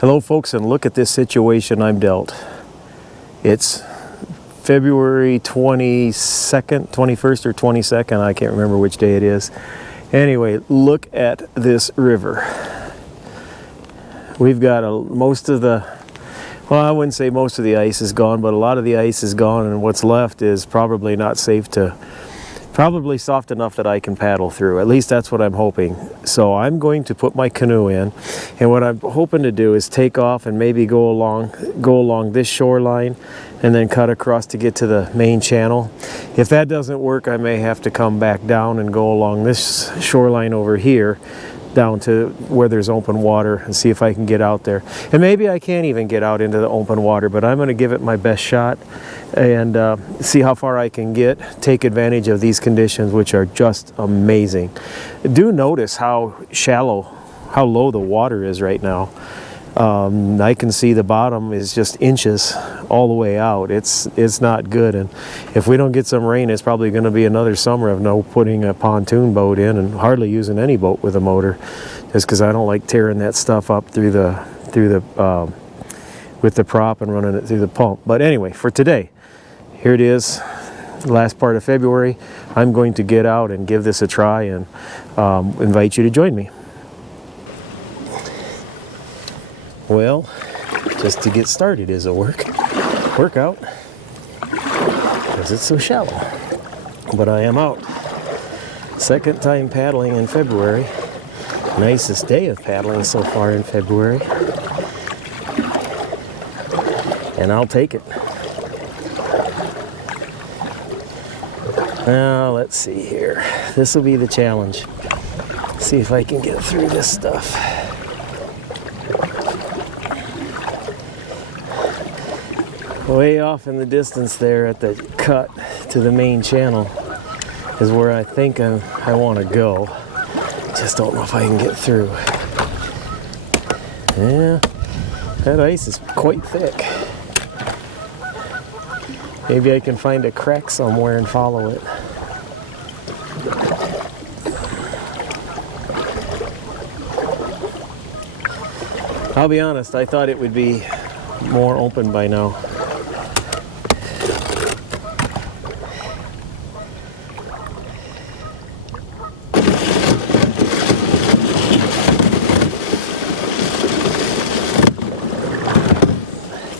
Hello folks, and look at this situation I'm dealt. It's February 22nd, 21st or 22nd, I can't remember which day it is. Anyway, look at this river. We've got most of the, well, I wouldn't say most of the ice is gone, but a lot of the ice is gone, and what's left is probably not safe to, probably soft enough that I can paddle through. At least that's what I'm hoping. So I'm going to put my canoe in, and what I'm hoping to do is take off and maybe go along this shoreline and then cut across to get to the main channel. If that doesn't work, I may have to come back down and go along this shoreline over here down to where there's open water and see if I can get out there. And maybe I can't even get out into the open water, but I'm going to give it my best shot and see how far I can get, take advantage of these conditions, which are just amazing. Do notice how shallow, how low the water is right now. I can see the bottom is just inches all the way out. It's not good, and if we don't get some rain, it's probably going to be another summer of no putting a pontoon boat in and hardly using any boat with a motor, just because I don't like tearing that stuff up through the with the prop and running it through the pump. But anyway, for today, here it is, last part of February. I'm going to get out and give this a try and invite you to join me. Well, just to get started is a workout because it's so shallow. But I am out. Second time paddling in February. Nicest day of paddling so far in February. And I'll take it. Now, let's see here. This will be the challenge. See if I can get through this stuff. Way off in the distance there at the cut to the main channel is where I think I want to go. Just don't know if I can get through. Yeah, that ice is quite thick. Maybe I can find a crack somewhere and follow it. I'll be honest, I thought it would be more open by now.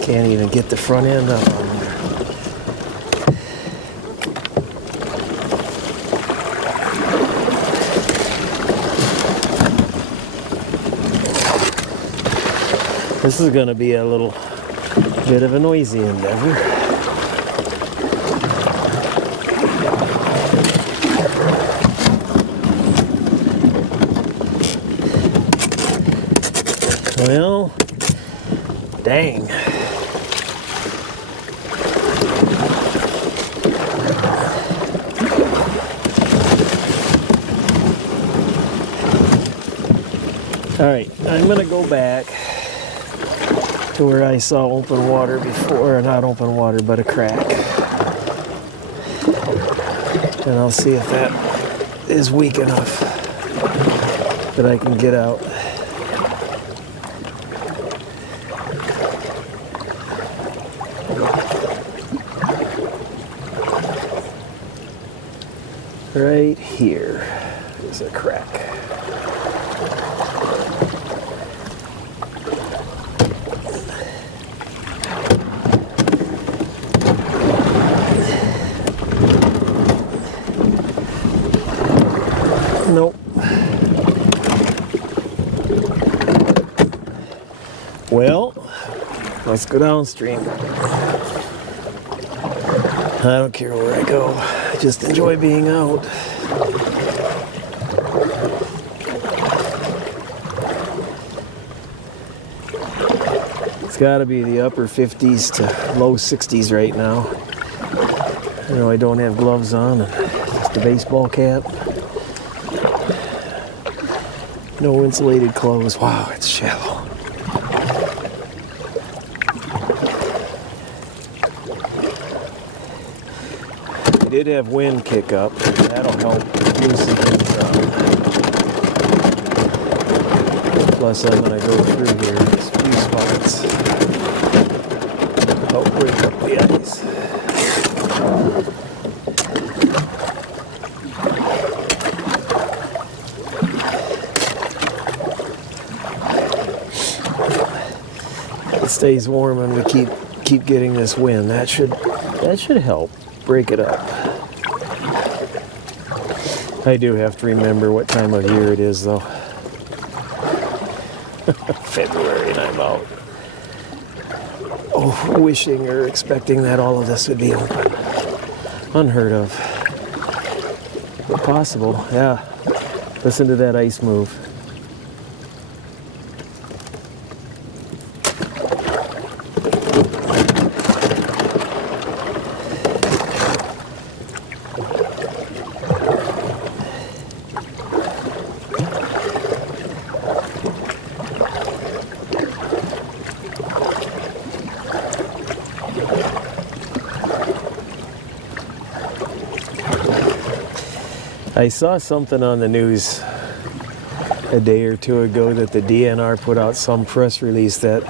Can't even get the front end up on there. This is going to be a little bit of a noisy endeavor. Well, dang. All right, I'm going to go back to where I saw open water before, not open water, but a crack. And I'll see if that is weak enough that I can get out. Right here is a crack. Nope. Well, let's go downstream. I don't care where I go. I just enjoy being out. It's got to be the upper 50s to low 60s right now. You know, I don't have gloves on, and just a baseball cap. No insulated clothes. Wow, it's shallow. I did have wind kick up. That'll help loosen things up. Plus I'm going to go through here in a few spots. Help break up the ice. It stays warm and we keep getting this wind. That should help break it up. I do have to remember what time of year it is though. February and I'm out. Oh, wishing or expecting that all of this would be open. Unheard of. But possible, yeah. Listen to that ice move. I saw something on the news a day or two ago that the DNR put out some press release that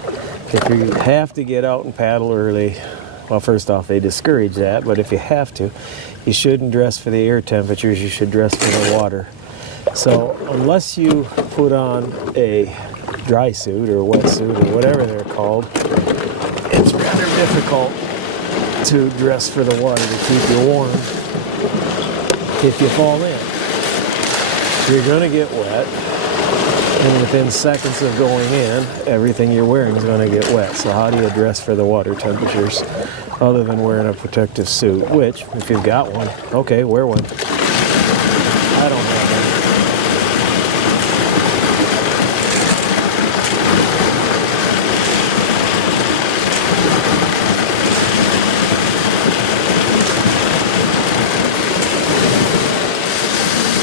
if you have to get out and paddle early, well, first off, they discourage that, but if you have to, you shouldn't dress for the air temperatures, you should dress for the water. So unless you put on a dry suit or a wetsuit or whatever they're called, it's rather difficult to dress for the water to keep you warm. If you fall in, you're going to get wet, and within seconds of going in, everything you're wearing is going to get wet. So how do you dress for the water temperatures other than wearing a protective suit, which, if you've got one, okay, wear one. I don't have one.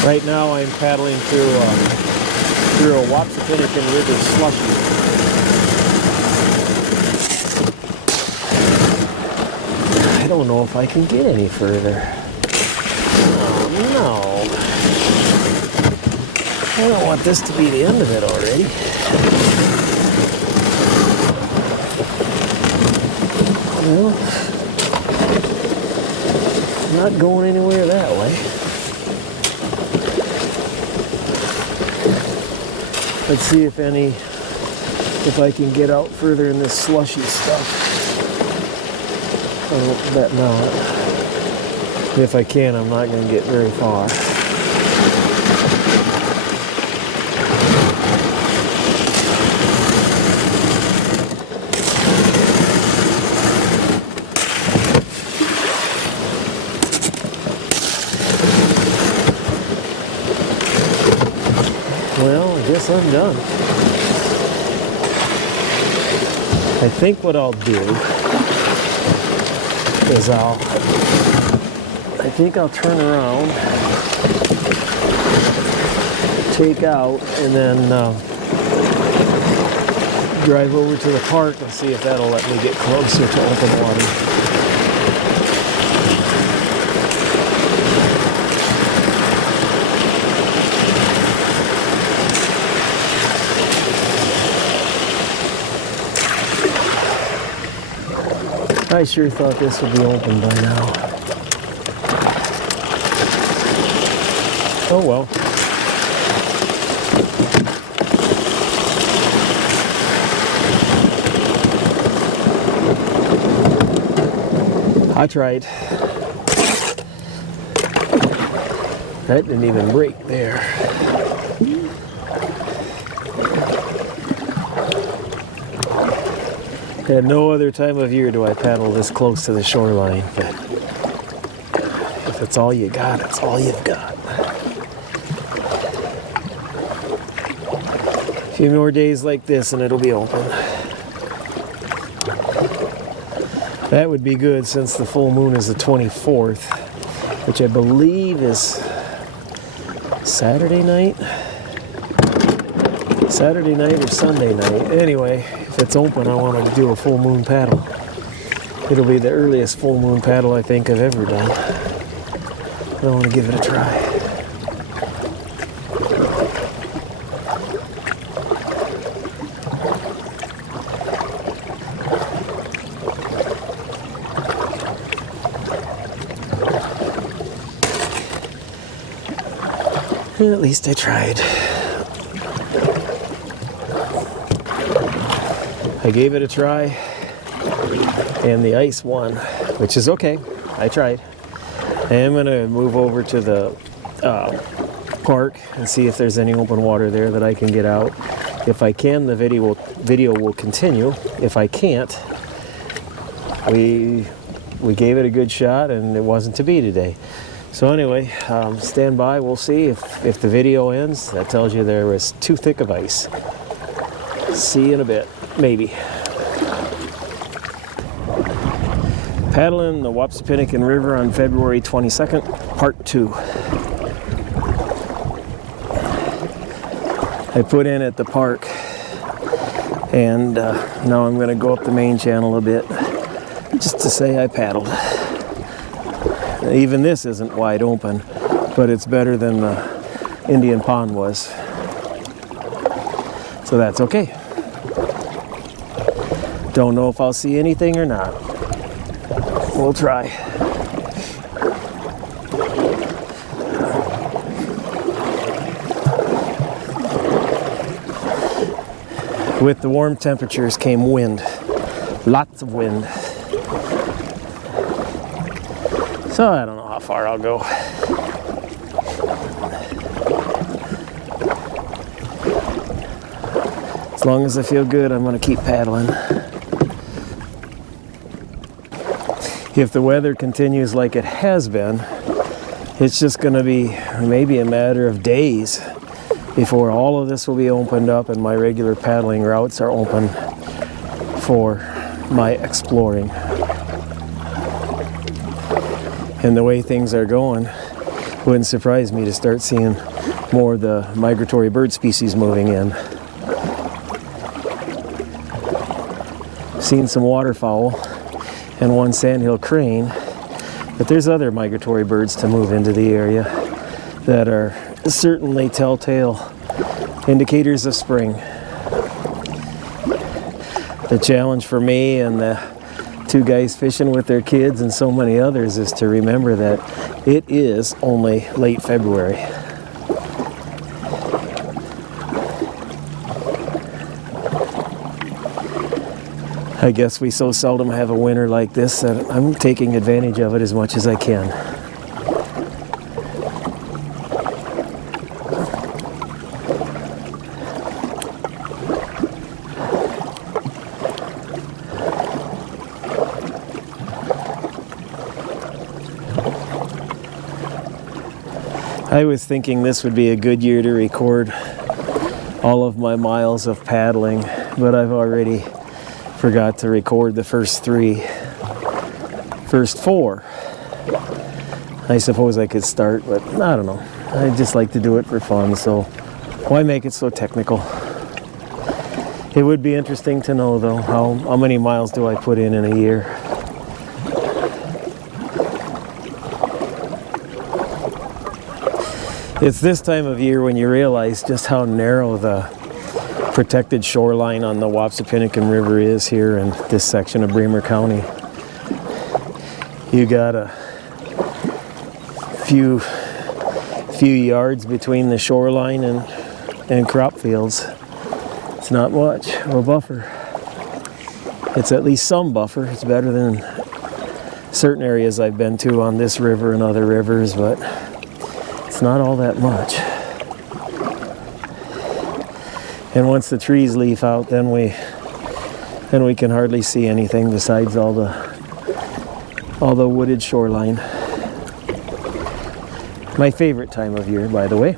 Right now I'm paddling through a Wapsipinicon River slushy. I don't know if I can get any further. Oh no. I don't want this to be the end of it already. Well, I'm not going anywhere that way. Let's see if I can get out further in this slushy stuff. I'll bet not. If I can, I'm not going to get very far. Well, I guess I'm done. I think what I'll do is I'll turn around, take out, and then drive over to the park and see if that'll let me get closer to open water. I sure thought this would be open by now. Oh well. I tried. That didn't even break there. At no other time of year do I paddle this close to the shoreline, but if it's all you got, it's all you've got. A few more days like this and it'll be open. That would be good since the full moon is the 24th, which I believe is Saturday night? Saturday night or Sunday night. Anyway, if it's open, I want to do a full moon paddle. It'll be the earliest full moon paddle I think I've ever done. I want to give it a try. At least I tried. I gave it a try, and the ice won, which is okay. I tried. I am going to move over to the park and see if there's any open water there that I can get out. If I can, the video will continue. If I can't, we gave it a good shot, and it wasn't to be today. So anyway, stand by. We'll see if the video ends. That tells you there was too thick of ice. See you in a bit, maybe. Paddling the Wapsipinicon River on February 22nd, part 2. I put in at the park, and now I'm going to go up the main channel a bit just to say I paddled. Even this isn't wide open, but it's better than the Indian Pond was. So that's okay. Don't know if I'll see anything or not. We'll try. With the warm temperatures came wind. Lots of wind. So I don't know how far I'll go. As long as I feel good, I'm going to keep paddling. If the weather continues like it has been, it's just going to be maybe a matter of days before all of this will be opened up and my regular paddling routes are open for my exploring. And the way things are going, it wouldn't surprise me to start seeing more of the migratory bird species moving in. Seen some waterfowl and one sandhill crane, but there's other migratory birds to move into the area that are certainly telltale indicators of spring. The challenge for me and the two guys fishing with their kids and so many others is to remember that it is only late February. I guess we so seldom have a winter like this that I'm taking advantage of it as much as I can. I was thinking this would be a good year to record all of my miles of paddling, but I've already forgot to record the first four. I suppose I could start, but I don't know. I just like to do it for fun, so why make it so technical? It would be interesting to know, though, how many miles do I put in a year? It's this time of year when you realize just how narrow the protected shoreline on the Wapsipinicon River is here in this section of Bremer County. You got a few yards between the shoreline and crop fields. It's not much of a buffer. It's at least some buffer. It's better than certain areas I've been to on this river and other rivers, but it's not all that much. And once the trees leaf out, then we can hardly see anything besides all the wooded shoreline. My favorite time of year, by the way.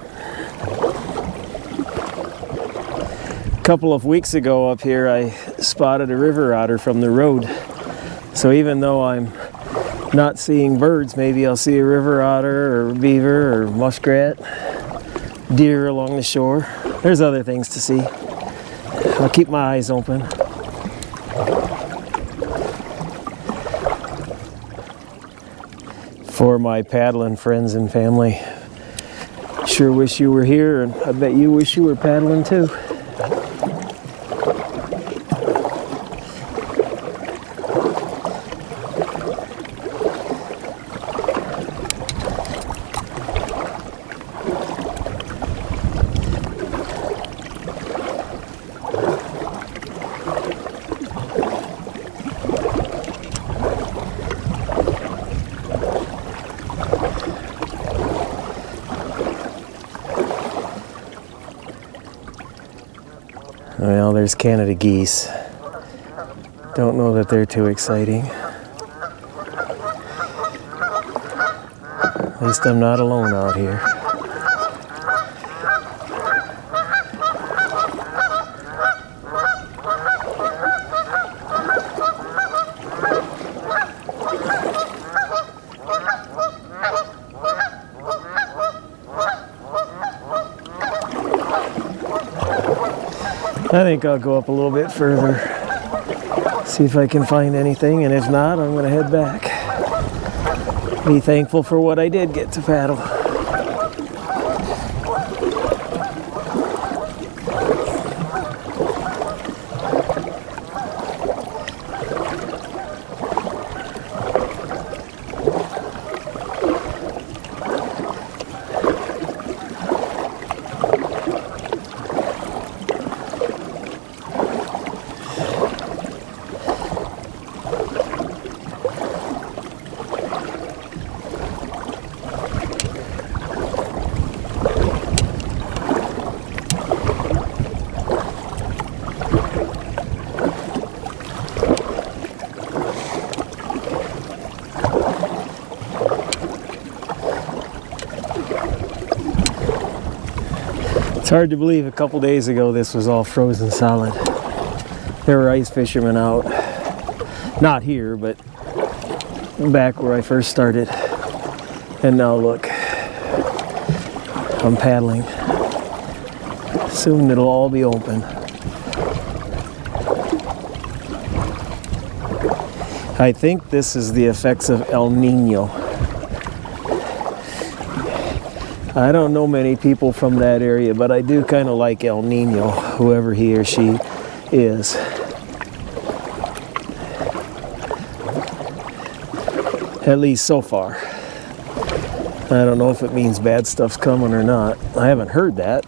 A couple of weeks ago up here, I spotted a river otter from the road. So even though I'm not seeing birds, maybe I'll see a river otter or beaver or muskrat, deer along the shore. There's other things to see. I'll keep my eyes open. For my paddling friends and family, sure wish you were here, and I bet you wish you were paddling too. Well, there's Canada geese. Don't know that they're too exciting. At least I'm not alone out here. I think I'll go up a little bit further, see if I can find anything, and if not, I'm going to head back. Be thankful for what I did get to paddle. It's hard to believe a couple days ago this was all frozen solid. There were ice fishermen out, not here, but back where I first started. And now look, I'm paddling. Soon it'll all be open. I think this is the effects of El Nino. I don't know many people from that area, but I do kind of like El Nino, whoever he or she is. At least so far. I don't know if it means bad stuff's coming or not. I haven't heard that.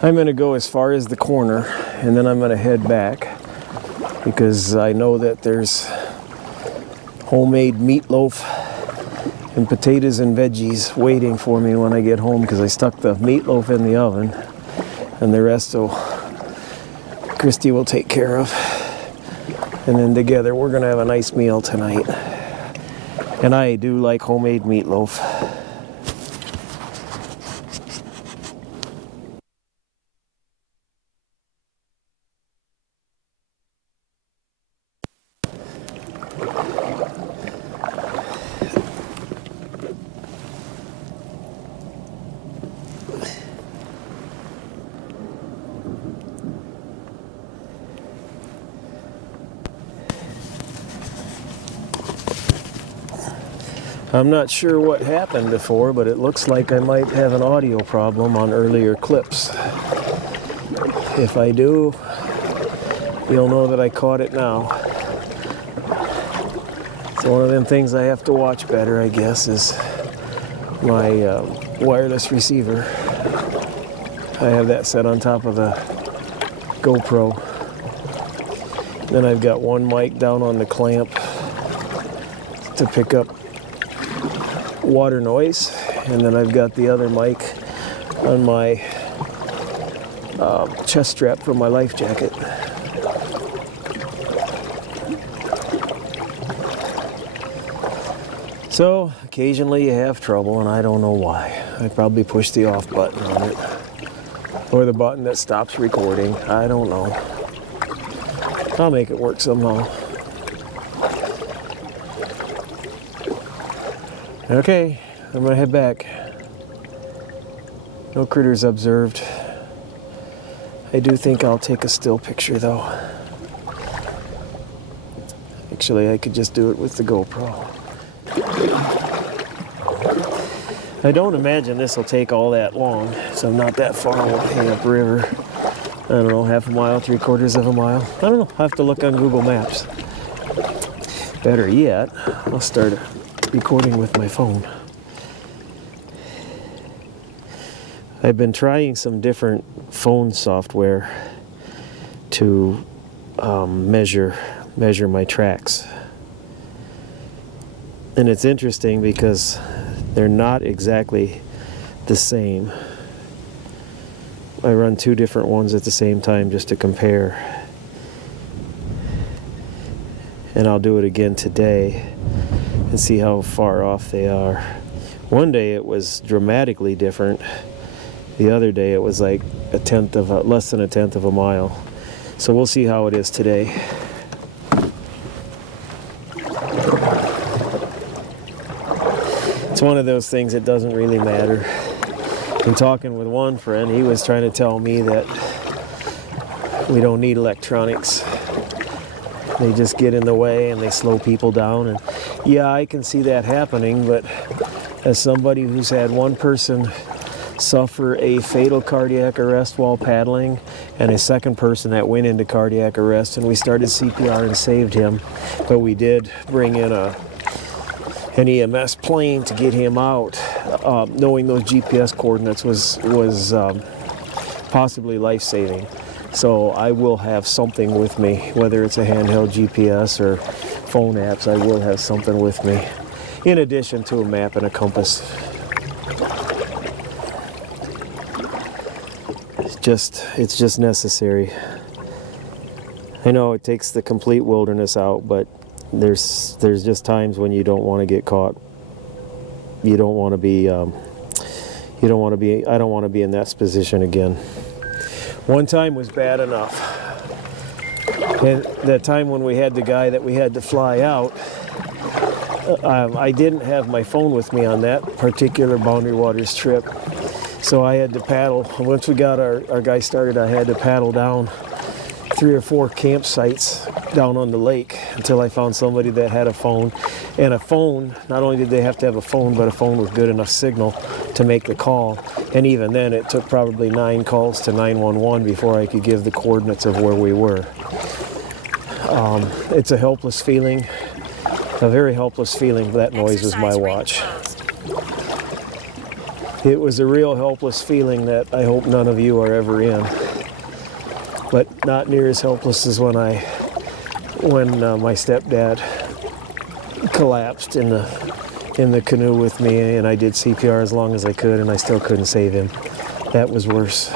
I'm going to go as far as the corner, and then I'm going to head back because I know that there's homemade meatloaf and potatoes and veggies waiting for me when I get home, because I stuck the meatloaf in the oven, and the rest Christy will take care of. And then together we're going to have a nice meal tonight. And I do like homemade meatloaf. I'm not sure what happened before, but it looks like I might have an audio problem on earlier clips. If I do, you'll know that I caught it now. So one of them things I have to watch better, I guess, is my wireless receiver. I have that set on top of the GoPro. Then I've got one mic down on the clamp to pick up water noise, and then I've got the other mic on my chest strap for my life jacket. So occasionally you have trouble, and I don't know why. I probably pushed the off button on it, or the button that stops recording. I don't know. I'll make it work somehow. Okay, I'm gonna head back. No critters observed. I do think I'll take a still picture though. Actually, I could just do it with the GoPro. I don't imagine this will take all that long, so I'm not that far away upriver. I don't know, half a mile, 3/4 of a mile. I don't know, I'll have to look on Google Maps. Better yet, I'll start recording with my phone. I've been trying some different phone software to measure my tracks. And it's interesting because they're not exactly the same. I run two different ones at the same time just to compare. And I'll do it again today and see how far off they are. One day it was dramatically different. The other day it was like less than a tenth of a mile. So we'll see how it is today. It's one of those things that doesn't really matter. I'm talking with one friend, he was trying to tell me that we don't need electronics. They just get in the way and they slow people down. And yeah, I can see that happening, but as somebody who's had one person suffer a fatal cardiac arrest while paddling, and a second person that went into cardiac arrest, and we started CPR and saved him, but we did bring in an EMS plane to get him out. Knowing those GPS coordinates was possibly life-saving. So I will have something with me, whether it's a handheld GPS or phone apps. I will have something with me, in addition to a map and a compass. It's just necessary. I know it takes the complete wilderness out, but there's just times when you don't want to get caught. You don't want to be. I don't want to be in that position again. One time was bad enough. And that time when we had the guy that we had to fly out, I didn't have my phone with me on that particular Boundary Waters trip. So I had to paddle. Once we got our guy started, I had to paddle down 3 or 4 campsites down on the lake until I found somebody that had a phone. And a phone, not only did they have to have a phone, but a phone with good enough signal to make the call. And even then, it took probably 9 calls to 911 before I could give the coordinates of where we were. It's a helpless feeling, a very helpless feeling. That noise was my watch. It was a real helpless feeling that I hope none of you are ever in. But not near as helpless as when my stepdad collapsed in the canoe with me, and I did CPR as long as I could, and I still couldn't save him. That was worse.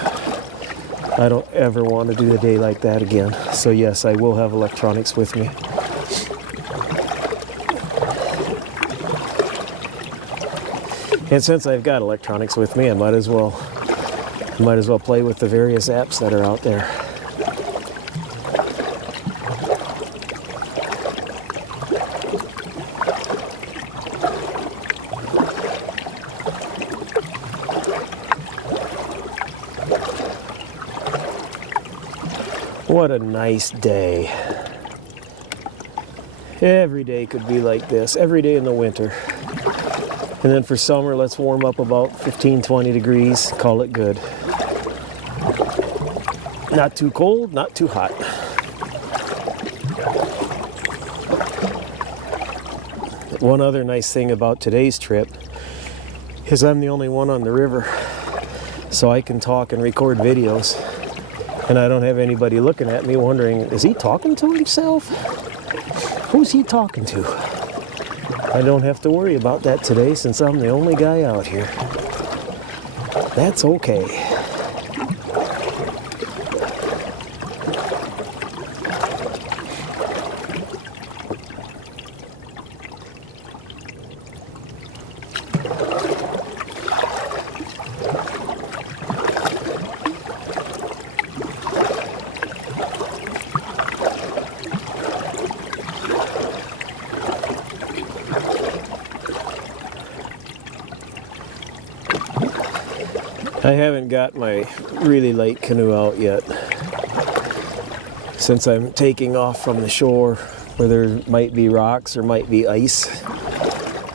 I don't ever want to do a day like that again. So yes, I will have electronics with me. And since I've got electronics with me, I might as well play with the various apps that are out there. What a nice day. Every day could be like this, every day in the winter. And then for summer, let's warm up about 15, 20 degrees, call it good. Not too cold, not too hot. One other nice thing about today's trip is I'm the only one on the river, so I can talk and record videos. And I don't have anybody looking at me wondering, is he talking to himself? Who's he talking to? I don't have to worry about that today since I'm the only guy out here. That's okay. I haven't got my really light canoe out yet. Since I'm taking off from the shore where there might be rocks or might be ice,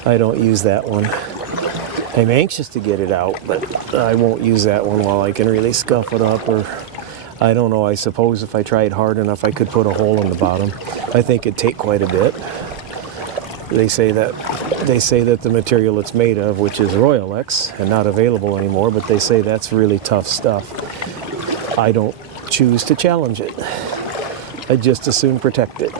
I don't use that one. I'm anxious to get it out, but I won't use that one while I can really scuff it up, or I don't know, I suppose if I tried hard enough I could put a hole in the bottom. I think it'd take quite a bit. They say that the material it's made of, which is Royal X and not available anymore, but they say that's really tough stuff. I don't choose to challenge it. I just as soon protect it.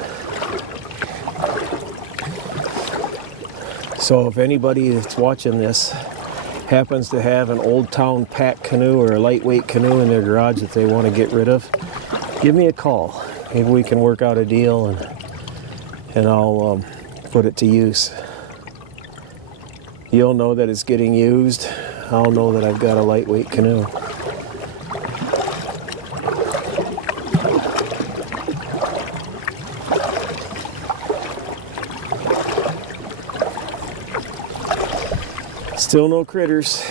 So if anybody that's watching this happens to have an old town pack canoe or a lightweight canoe in their garage that they want to get rid of, give me a call. Maybe we can work out a deal and I'll put it to use. You'll know that it's getting used. I'll know that I've got a lightweight canoe. Still no critters.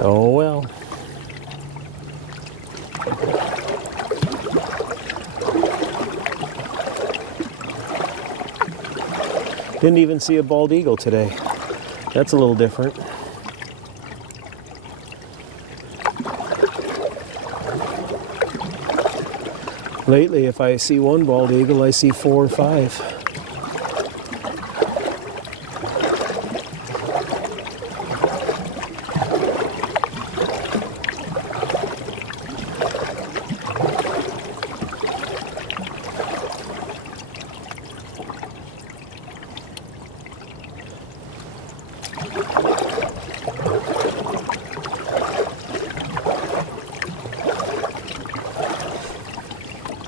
Oh well. Didn't even see a bald eagle today. That's a little different. Lately, if I see one bald eagle, I see 4 or 5.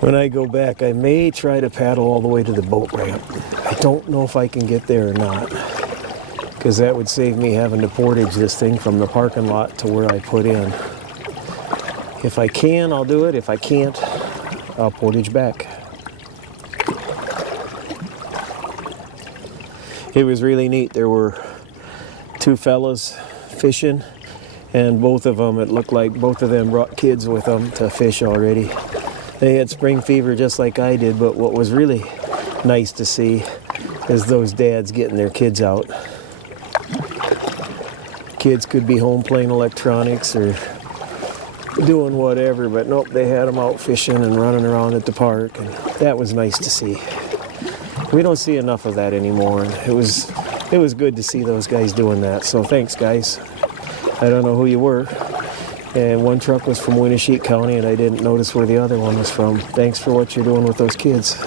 When I go back, I may try to paddle all the way to the boat ramp. I don't know if I can get there or not, because that would save me having to portage this thing from the parking lot to where I put in. If I can, I'll do it. If I can't, I'll portage back. It was really neat. There were 2 fellas fishing, and both of them, it looked like both of them brought kids with them to fish already. They had spring fever just like I did, but what was really nice to see is those dads getting their kids out. Kids could be home playing electronics or doing whatever, but nope, they had them out fishing and running around at the park, and that was nice to see. We don't see enough of that anymore, and it was good to see those guys doing that, so thanks guys. I don't know who you were. And one truck was from Winnesheet County, and I didn't notice where the other one was from. Thanks for what you're doing with those kids.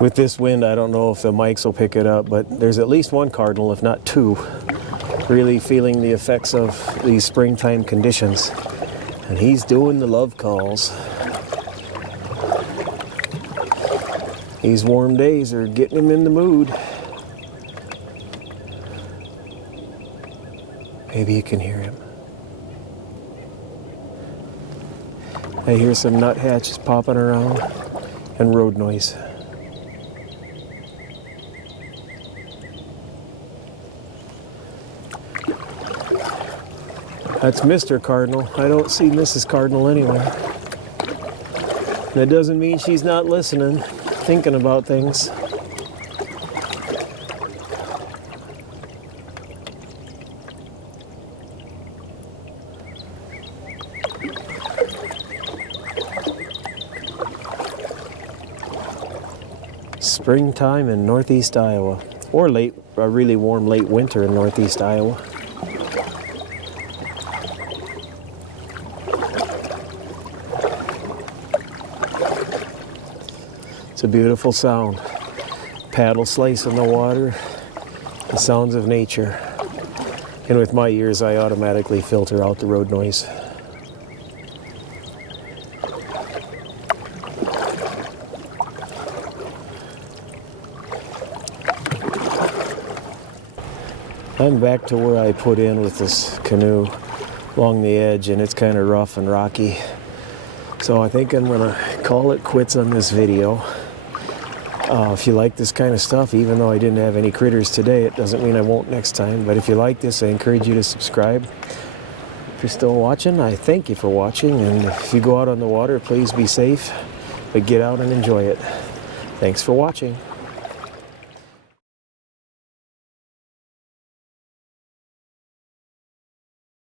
With this wind, I don't know if the mics will pick it up, but there's at least one cardinal, if not 2, really feeling the effects of these springtime conditions. And he's doing the love calls. These warm days are getting him in the mood. Maybe you can hear him. I hear some nuthatches popping around and road noise. That's Mr. Cardinal. I don't see Mrs. Cardinal anywhere. That doesn't mean she's not listening, thinking about things. Springtime in northeast Iowa, or a really warm late winter in northeast Iowa. It's a beautiful sound. Paddle slice in the water, the sounds of nature. And with my ears, I automatically filter out the road noise. I'm back to where I put in with this canoe along the edge, and it's kind of rough and rocky. So I think I'm gonna call it quits on this video. If you like this kind of stuff, even though I didn't have any critters today, it doesn't mean I won't next time. But if you like this, I encourage you to subscribe. If you're still watching, I thank you for watching. And if you go out on the water, please be safe, but get out and enjoy it. Thanks for watching.